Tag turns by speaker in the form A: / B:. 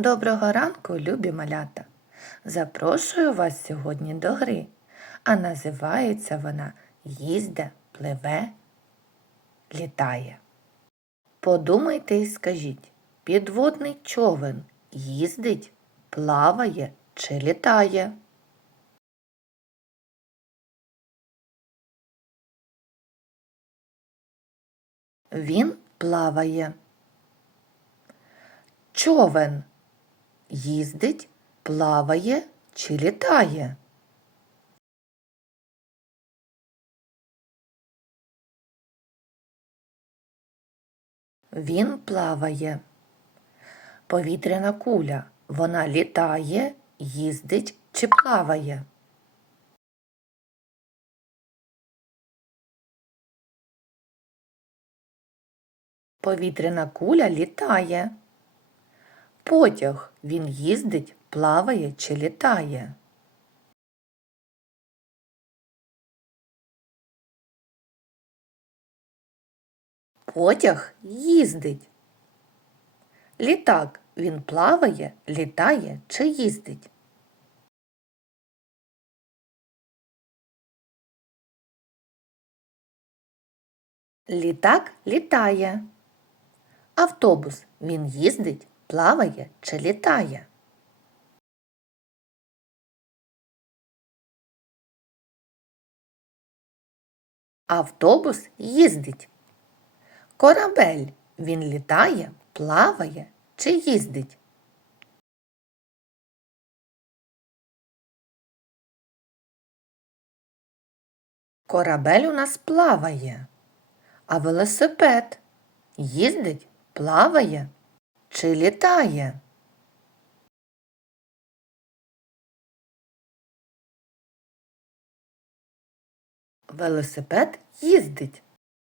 A: Доброго ранку, любі малята! Запрошую вас сьогодні до гри, а називається вона Їзде, пливе, літає. Подумайте і скажіть, підводний човен їздить, плаває чи літає? Він плаває. Човен їздить, плаває чи літає? Він плаває. Повітряна куля. Вона літає, їздить чи плаває? Повітряна куля літає. Потяг він їздить, плаває чи літає. Потяг їздить. Літак він плаває, літає чи їздить. Літак літає. Автобус він їздить, плаває чи літає. Автобус їздить. Корабель він літає, плаває чи їздить. Корабель у нас плаває, а велосипед їздить, плаває чи літає. Велосипед їздить.